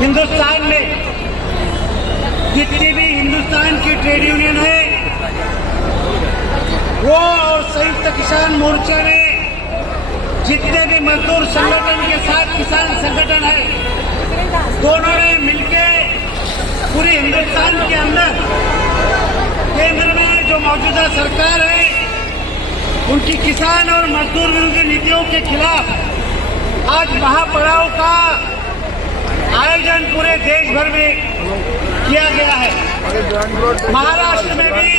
हिंदुस्तान में जितनी भी हिंदुस्तान की ट्रेड यूनियन है वो और संयुक्त किसान मोर्चा ने जितने भी मजदूर संगठन के साथ किसान संगठन है दोनों ने मिलकर पूरे हिंदुस्तान के अंदर केंद्र में जो मौजूदा सरकार है उनकी किसान और मजदूर विरोधी नीतियों के खिलाफ आज महापड़ाव का आयोजन पूरे देश भर में किया गया है। महाराष्ट्र में भी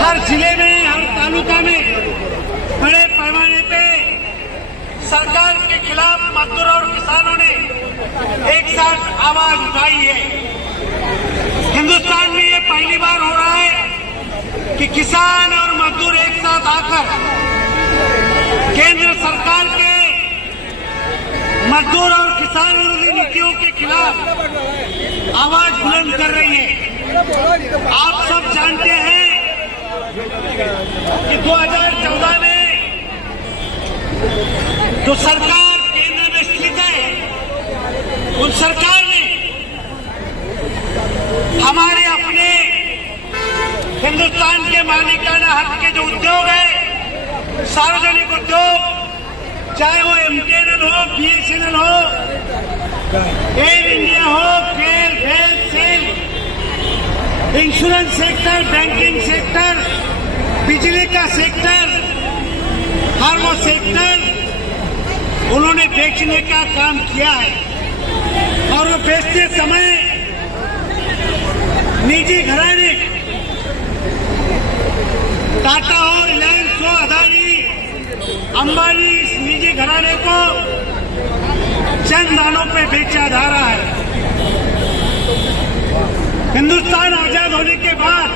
हर जिले में हर तालुका में बड़े पैमाने पे सरकार के खिलाफ मजदूर और किसानों ने एक साथ आवाज उठाई है। हिंदुस्तान में ये पहली बार हो रहा है कि किसान और मजदूर एक साथ आकर केंद्र सरकार के मजदूर और किसान विरोधी नीतियों के खिलाफ आवाज बुलंद कर रही है। आप सब जानते हैं कि 2014 में जो सरकार केंद्र में स्थित है उन सरकार ने हमारे अपने हिंदुस्तान के मालिकाना हक के जो उद्योग है सार्वजनिक उद्योग चाहे वो एमटीएनएल हो बीएसएनएल हो एयर इंडिया हो गेल भेल SAIL insurance sector banking sector बिजली का सेक्टर हर वो सेक्टर उन्होंने बेचने का काम किया है और वो बेचते समय निजी घराने टाटा हो रिलायंस हो अदानी अंबानी इस निजी घराने को चंद दानों पे बेचा जा रहा है। हिंदुस्तान आजाद होने के बाद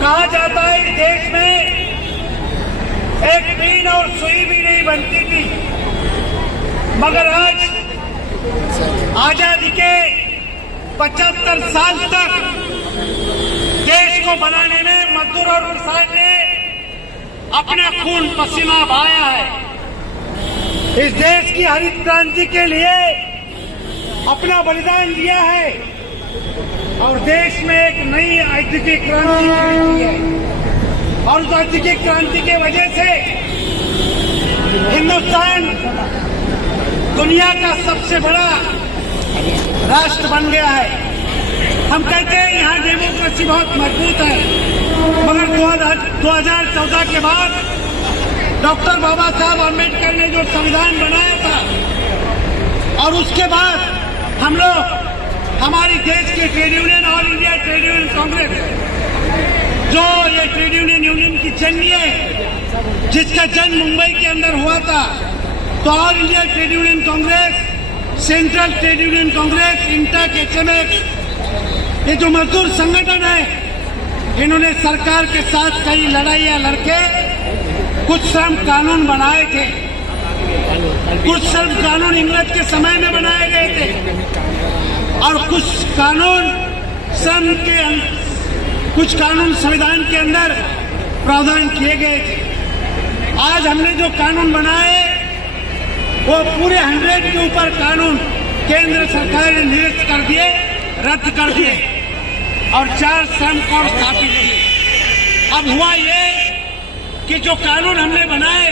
कहा जाता है इस देश में एक बीन और सुई भी नहीं बनती थी, मगर आज आजादी के 75 साल तक देश को बनाने में मजदूर और किसान ने अपना खून पसीना बहाया है। इस देश की हरित क्रांति के लिए अपना बलिदान दिया है और देश में एक नई औद्योगिक क्रांति की है और उस औद्योगिक क्रांति के वजह से हिंदुस्तान दुनिया का सबसे बड़ा राष्ट्र बन गया है। हम कहते हैं यहाँ डेमोक्रेसी बहुत मजबूत है, मगर 2014 के बाद डॉक्टर बाबा साहब आम्बेडकर ने जो संविधान बनाया था और उसके बाद हम लोग हमारी देश की trade union all India trade union Congress जो ये ट्रेड यूनियन की चलनी है जिसका जन्म मुंबई के अंदर हुआ था, तो all India trade union Congress, central trade union Congress, INTUC, HMX, ये जो मजदूर संगठन है इन्होंने सरकार के साथ कई लड़ाइयां लड़के कुछ श्रम कानून बनाए थे। कुछ श्रम कानून इंग्लैंड के समय में बनाए गए थे और कुछ कानून संविधान के अंदर प्रावधान किए गए थे। आज हमने जो कानून बनाए वो पूरे 100 के ऊपर कानून केंद्र सरकार ने निरस्त कर दिए, रद्द कर दिए और 4 श्रम कोड स्थापित किए। अब हुआ ये कि जो कानून हमने बनाए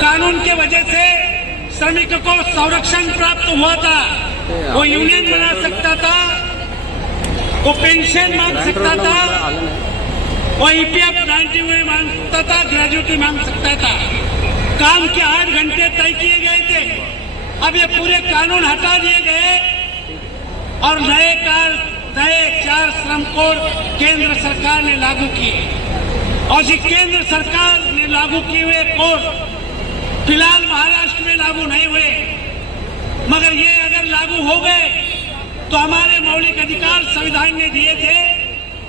कानून के वजह से श्रमिकों को संरक्षण प्राप्त हुआ था, वो यूनियन बना सकता था, वो पेंशन मांग सकता था, वो ईपीएफ 90 मांग सकता था, ग्रेजुएटी मांग सकता था। काम के 8 घंटे तय किए गए थे। अब ये पूरे कानून हटा दिए गए और नए 4 श्रम कोड केंद्र सरकार ने लागू किए और ये केंद्र सरकार ने लागू किए हुए कोड फिलहाल महाराष्ट्र में लागू नहीं हुए, मगर ये अगर लागू हो गए तो हमारे मौलिक अधिकार संविधान ने दिए थे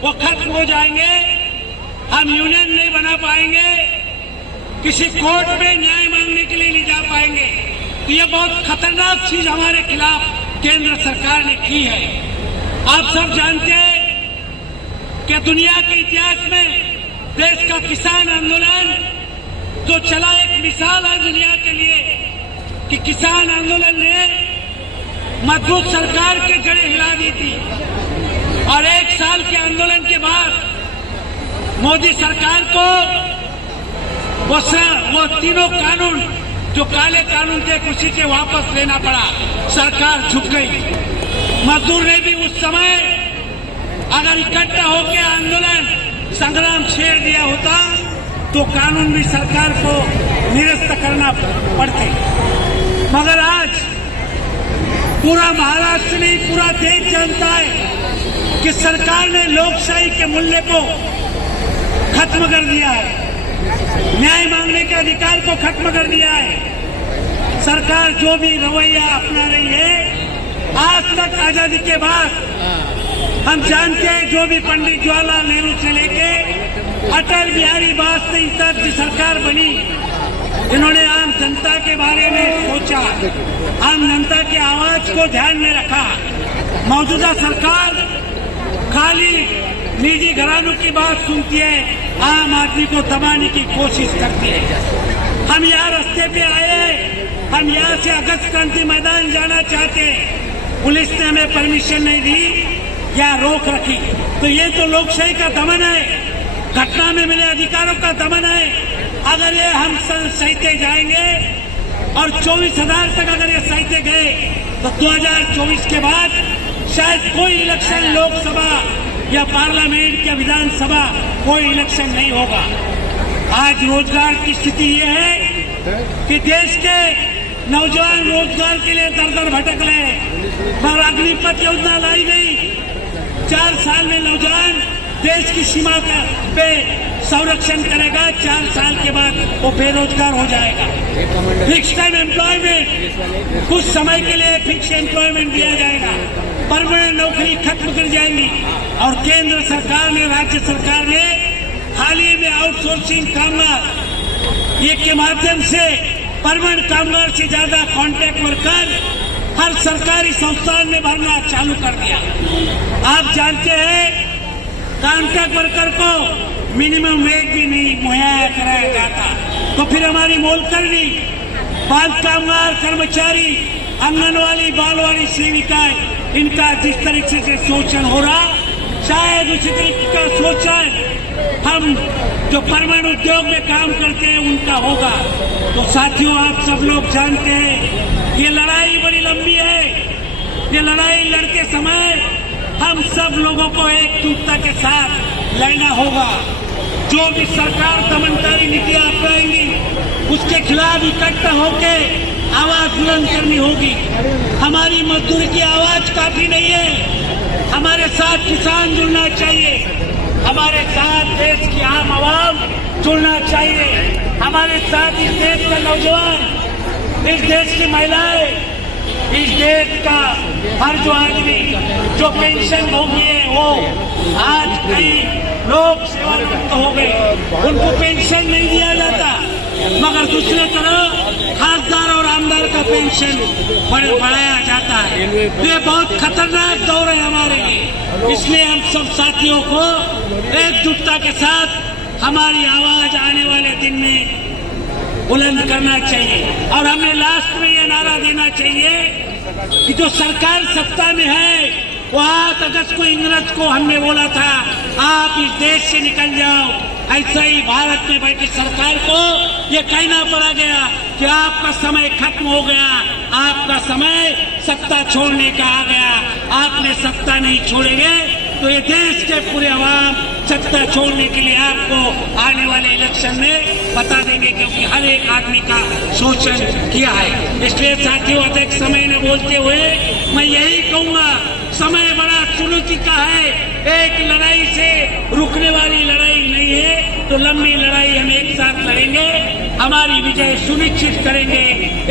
वो खत्म हो जाएंगे। हम यूनियन नहीं बना पाएंगे, किसी कोर्ट में न्याय मांगने के लिए नहीं जा पाएंगे। तो ये बहुत खतरनाक चीज हमारे खिलाफ केंद्र सरकार ने की है। आप सब जानते हैं कि दुनिया के इतिहास में देश का किसान आंदोलन जो चला एक मिसाल है दुनिया के लिए कि किसान आंदोलन ने मजबूत सरकार के जड़ें हिला दी थी और 1 साल के आंदोलन के बाद मोदी सरकार को वो तीनों कानून जो काले कानून थे उसी के वापस लेना पड़ा। सरकार झुक गई। मजदूर ने भी उस समय अगर इकट्ठा होकर आंदोलन संग्राम छेड़ दिया होता तो कानून भी सरकार को निरस्त करना पड़ते। मगर आज पूरा महाराष्ट्र नहीं, पूरा देश जानता है कि सरकार ने लोकशाही के मूल्य को खत्म कर दिया है, न्याय मांगने के अधिकार को खत्म कर दिया है। सरकार जो भी रवैया अपना रही है, आज तक आजादी के बाद हम जानते हैं, जो भी पंडित जवाहरलाल नेहरू से लेके अटल बिहारी वाजपेयी तक की सरकार बनी, इन्होंने आम जनता के बारे में सोचा, आम जनता की आवाज को ध्यान में रखा। मौजूदा सरकार खाली निजी घरानों की बात सुनती है, आम आदमी को दबाने की कोशिश करती है। हम यहाँ रास्ते पे आए, हम यहाँ से अगस्त क्रांति मैदान जाना चाहते, पुलिस ने हमें परमिशन नहीं दी या रोक रखी, तो ये तो लोकशाही का दमन है, घटना में मिले अधिकारों का दमन है। अगर ये हम सहते जाएंगे और 24,000 तक अगर ये सहते गए तो 2024 के बाद शायद कोई इलेक्शन लोकसभा या पार्लियामेंट या विधानसभा कोई इलेक्शन नहीं होगा। आज रोजगार की स्थिति ये है कि देश के नौजवान रोजगार के लिए दर दर भटक रहे हैं, मगर अग्निपथ योजना लाई गई। 4 साल में नौजवान देश की सीमा पे संरक्षण करेगा, 4 साल के बाद वो बेरोजगार हो जाएगा। फिक्स टाइम एम्प्लॉयमेंट, कुछ समय के लिए फिक्स एम्प्लॉयमेंट दिया जाएगा, परमानेंट नौकरी खत्म कर जाएंगी। और केंद्र सरकार ने, राज्य सरकार ने हाल ही में आउटसोर्सिंग कामगार ये के माध्यम से परमानेंट कामगार से ज्यादा कॉन्ट्रैक्ट वर्कर हर सरकारी संस्थान में भरना चालू कर दिया। आप जानते हैं कॉन्ट्रैक्ट वर्कर को मिनिमम वेज भी नहीं मुहैया कराया जाता, तो फिर हमारी मोलकर्मी, बाल कामगार, कर्मचारी, आंगनवाड़ी, बालवाड़ी सेविकाएं, इनका जिस तरीके से शोषण हो रहा, शायद उसी तरीके का शोषण हम जो परमाणु उद्योग में काम करते हैं उनका होगा। तो साथियों, आप सब लोग जानते हैं ये लड़ाई बड़ी लंबी है। ये लड़ाई लड़ते समय हम सब लोगों को एकजुटता के साथ लड़ना होगा। जो भी सरकार दमनकारी नीतियां अपनाएंगी उसके खिलाफ इकट्ठा होकर आवाज बुलंद करनी होगी। हमारी मजदूर की आवाज काफी नहीं है, हमारे साथ किसान जुड़ना चाहिए, हमारे साथ देश की आम आवाम जुड़ना चाहिए, हमारे साथ इस देश के नौजवान, इस देश की महिलाएं, इस देश का हर जो आदमी जो पेंशन भोगी है, वो आज कई लोग सेवानिवृत्त हो गए, उनको पेंशन नहीं दिया जाता, मगर दूसरी तरफ खासदार और आमदार का पेंशन बढ़ाया जाता है। ये बहुत खतरनाक दौर है हमारे लिए, इसलिए हम सब साथियों को एकजुटता के साथ हमारी आवाज आने वाले दिन में बुलंद करना चाहिए। और हमें लास्ट में ये नारा देना चाहिए कि जो सरकार सत्ता में है वो 8 अगस्त को इंग्रज को हमने बोला था आप इस देश से निकल जाओ, ऐसा ही भारत में बैठी सरकार को ये कहना पड़ा गया कि आपका समय खत्म हो गया, आपका समय सत्ता छोड़ने का आ गया, आपने सत्ता नहीं छोड़ेंगे तो ये देश के पूरे अवाम सत्ता छोड़ने के लिए आपको आने वाले इलेक्शन में बता देंगे, क्योंकि हर एक आदमी का शोषण किया है। इसलिए साथियों, अधिक समय न बोलते हुए मैं यही कहूंगा, समय बड़ा चुनौती का है, एक लड़ाई से रुकने वाली लड़ाई नहीं है, तो लंबी लड़ाई हम एक साथ लड़ेंगे, हमारी विजय सुनिश्चित करेंगे।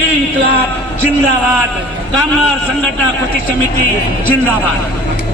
इंकलाब जिंदाबाद, कामगार संगठन कृषि समिति जिंदाबाद।